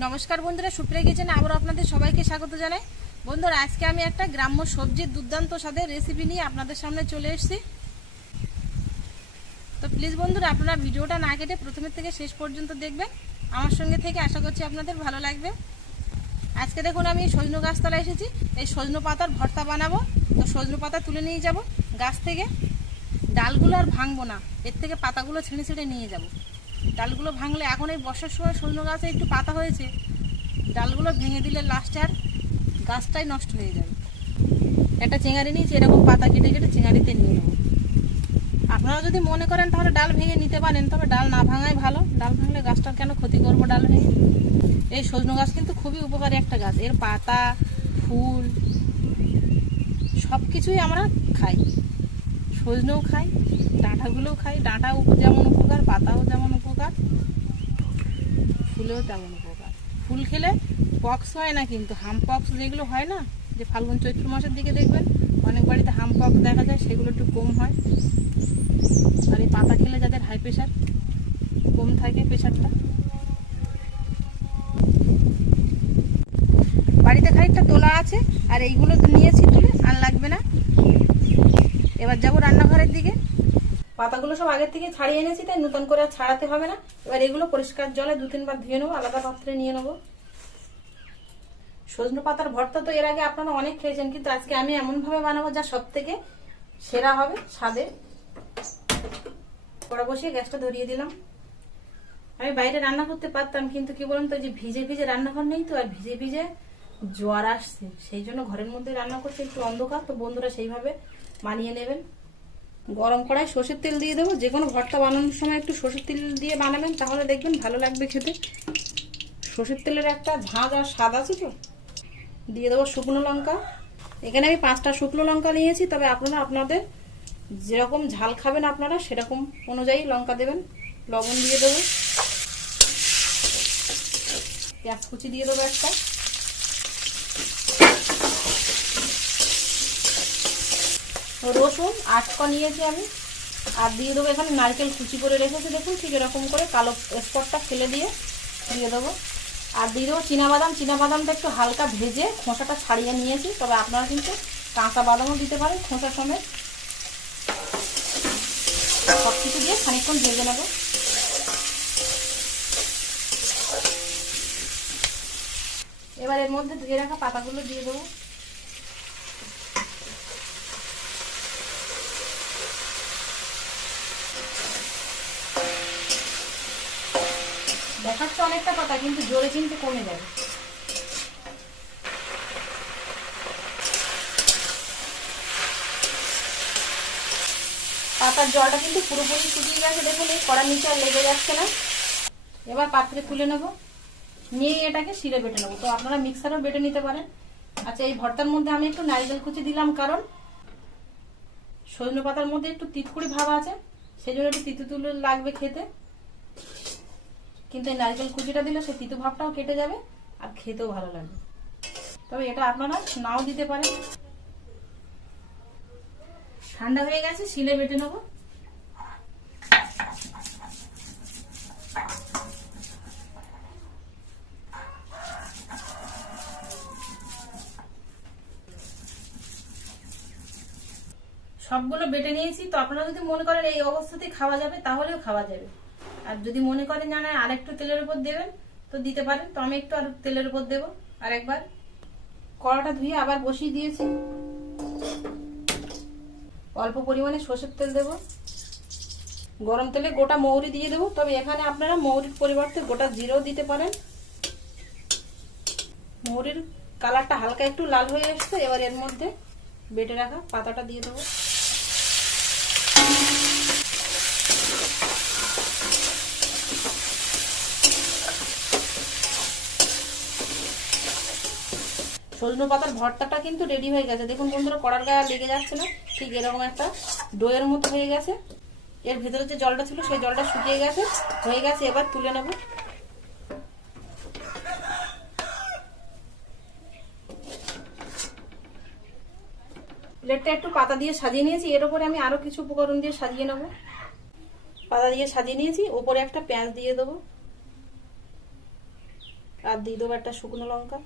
নমস্কার বন্ধুরা, সুপ্রিয়া কিচেনে আবার আপনাদের সবাইকে স্বাগত জানাই। বন্ধুরা, আজকে আমি একটা গ্রাম্য সবজির দুর্দান্ত স্বাদের রেসিপি নিয়ে আপনাদের সামনে চলে এসেছি। তো প্লিজ বন্ধুরা, আপনারা ভিডিওটা না কেটে প্রথমের থেকে শেষ পর্যন্ত দেখবেন। আমার সঙ্গে থেকে আশা করছি আপনাদের ভালো লাগবে। আজকে দেখুন, আমি সজনে গাছতলায় এসেছি। এই সজনে পাতার ভর্তা বানাবো। তো সজনে পাতা তুলে নিয়ে যাব গাছ থেকে। ডালগুলো আর ভাঙবো না, এর থেকে পাতাগুলো ছিঁড়ে ছিঁড়ে নিয়ে যাব। ডালগুলো ভাঙলে এখন এই বর্ষার সময় সজনে গাছে একটু পাতা হয়েছে, ডালগুলো ভেঙে দিলে লাস্টে আর গাছটাই নষ্ট হয়ে যাবে। একটা চিঙারি নিয়েছি, এরকম পাতা কেটে কেটে চিঙারিতে নিয়ে নেবো। আপনারা যদি মনে করেন তাহলে ডাল ভেঙে নিতে পারেন, তবে ডাল না ভাঙাই ভালো। ডাল ভাঙলে গাছটার কেন ক্ষতি করবো ডাল ভেঙে। এই সজনে গাছ কিন্তু খুবই উপকারী একটা গাছ। এর পাতা, ফুল সব কিছুই আমরা খাই। সজনেও খাই, ডাঁটাগুলোও খাই। ডাঁটাও যেমন উপকার, পাতাও যেমন উপকার, ফুলেও তেমন উপকার। ফুল খেলে পক্স হয় না, কিন্তু হাম পক্স যেগুলো হয় না, যে ফাল্গুন চৈত্র মাসের দিকে দেখবেন অনেক বাড়িতে হাম পক্স দেখা যায়, সেগুলো একটু কম হয়। আর এই পাতা খেলে যাদের হাই প্রেশার কম থাকে, প্রেশারটা। বাড়িতে খানিকটা তোলা আছে, আর এইগুলো নিয়েছি তুলে, আর লাগবে না। এবার যাবো রান্নাঘরের দিকে। পাতাগুলো সব আগের থেকে ছাড়িয়ে এনেছি, তাই নতুন করে আর ছাড়াতে হবে না। এবার এগুলো পরিষ্কার জলে 2-3 বার ধুয়ে নেবো, আলাদা পাত্রে নিয়ে নেবো। সজনে পাতার ভর্তা তো এর আগে আপনারা অনেক খেয়েছেন, কিন্তু আজকে আমি এমন ভাবে বানাবো যা সব থেকে সেরা হবে স্বাদে। কড়া বসিয়ে গ্যাসটা ধরিয়ে দিলাম। আমি বাইরে রান্না করতে পারতাম, কিন্তু কি বলুন তো, যে ভিজে ভিজে রান্নাঘর নেই তো, আর ভিজে ভিজে জ্বর আসছে, সেই জন্য ঘরের মধ্যে রান্না করতে একটু অন্ধকার। তো বন্ধুরা সেইভাবে বানিয়ে নেবেন। গরম কড়াই সর্ষের তেল দিয়ে দেবো। যে কোনো ভর্তা বানানোর সময় একটু সর্ষের তেল দিয়ে বানাবেন, তাহলে দেখবেন ভালো লাগবে খেতে। সর্ষের তেলের একটা ঝাঁঝ আর স্বাদ আছে। তো দিয়ে দেবো শুকনো লঙ্কা। এখানে আমি 5টা শুকনো লঙ্কা নিয়েছি, তবে আপনারা আপনাদের যেরকম ঝাল খাবেন আপনারা সেরকম অনুযায়ী লঙ্কা দেবেন। লবণ দিয়ে দেবো। পেঁয়াজ কুচি দিয়ে দেবো একটা। রসুন 8 কোয়া নিয়েছি আমি। আর দিয়ে দেবো এখানে নারকেল কুচি করে রেখেছি, দেখুন ঠিক এরকম করে কালো স্পটটা ফেলে দিয়ে দিয়ে দেবো। আর দিয়ে দেবো চীনাবাদাম। চীনাবাদামটা একটু হালকা ভেজে খোসাটা ছাড়িয়ে নিয়েছি, তবে আপনারা কিন্তু কাঁচা বাদামও দিতে পারেন খোসা সমেত। সব কিছু দিয়ে খানিকক্ষণ ভেজে নেব। এবার এর মধ্যে ধুয়ে রাখা পাতাগুলো দিয়ে দেবো। দেখাচ্ছে অনেকটা পাতা, কিন্তু জোরে কিন্তু কমে যাবে। পাতার জলটা কিন্তু পুরোপুরি শুকিয়ে গেছে, দেখুন এই কড়ার নিচে আর লেগে যাচ্ছে না। এবার পাত্রে তুলে নেব, নিয়ে এটাকে শিরে বেটে নেবো। তো আপনারা মিক্সারও বেটে নিতে পারেন। আচ্ছা, এই ভর্তার মধ্যে আমি একটু নারকেল কুচি দিলাম, কারণ সজনে পাতার মধ্যে একটু তিতকুড়ি ভাব আছে, সেই জন্য একটু তিতো তুলো লাগবে খেতে। কিন্তু এই নারকেল কুচিটা দিলে সেই তিতো ভাবটাও কেটে যাবে, আর খেতেও ভালো লাগবে। তবে এটা আপনারা নাও দিতে পারেন। ঠান্ডা হয়ে গেছে, শিলে বেটে নেবো। সবগুলো বেটে নিয়েছি। তো আপনারা যদি মনে করেন এই অবস্থাতেই খাওয়া যাবে, তাহলেও খাওয়া যাবে। আর যদি মনে করেন জানা আরেকটু তেলের উপর দেবেন, তো দিতে পারেন। তো আমি একটু আর তেলের উপর দেবো আরেকবার। কড়াটা ধুয়ে আবার বসিয়ে দিয়েছি। অল্প পরিমাণে সরষের তেল দেবো। গরম তেলে গোটা মৌরি দিয়ে দেবো, তবে এখানে আপনারা মৌরির পরিবর্তে গোটা জিরেও দিতে পারেন। মৌরির কালারটা হালকা একটু লাল হয়ে এসছে। এবার এর মধ্যে বেটে রাখা পাতাটা দিয়ে দেবো। সজনে পাতার ভর্তাটা কিন্তু রেডি হয়ে গেছে। দেখুন বন্ধুরা, কড়ার গায়ে লেগে যাচ্ছে না, ঠিক এরকম একটা ডোয়ের মতো হয়ে গেছে। এর ভেতরে যে জলটা ছিল সেই জলটা শুকিয়ে গেছে, হয়ে গেছে। এবার তুলে নেব। প্লেটটা একটু পাতা দিয়ে সাজিয়ে নিয়েছি। এর উপরে আমি আরো কিছু উপকরণ দিয়ে সাজিয়ে নেব। পাতা দিয়ে সাজিয়ে নিয়েছি, উপরে একটা পেঁয়াজ দিয়ে দেবো। আর দিয়ে দেবো একটা শুকনো লঙ্কা।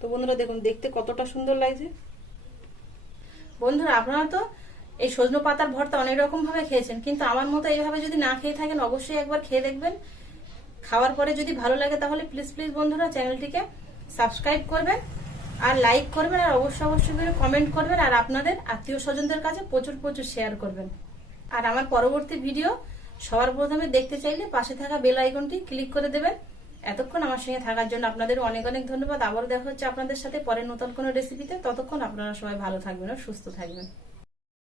তো বন্ধুরা দেখুন দেখতে কতটা সুন্দর লাগছে। বন্ধুরা আপনারা তো এই সজনে পাতার ভর্তা অনেক রকম ভাবে খেয়েছেন, কিন্তু আমার মতো এইভাবে যদি না খেয়ে থাকেন অবশ্যই একবার খেয়ে দেখবেন। খাওয়ার পরে যদি ভালো লাগে তাহলে প্লিজ প্লিজ বন্ধুরা চ্যানেলটিকে সাবস্ক্রাইব করবেন আর লাইক করবেন, আর অবশ্যই করে কমেন্ট করবেন, আর আপনাদের আত্মীয় স্বজনদের কাছে প্রচুর প্রচুর শেয়ার করবেন। আর আমার পরবর্তী ভিডিও সবার প্রথমে দেখতে চাইলে পাশে থাকা বেল আইকনটি ক্লিক করে দেবেন। এতক্ষণ আমার সঙ্গে থাকার জন্য আপনাদের অনেক অনেক ধন্যবাদ। আবার দেখা হচ্ছে আপনাদের সাথে পরে নতুন কোনো রেসিপিতে। ততক্ষণ আপনারা সবাই ভালো থাকবেন আর সুস্থ থাকবেন।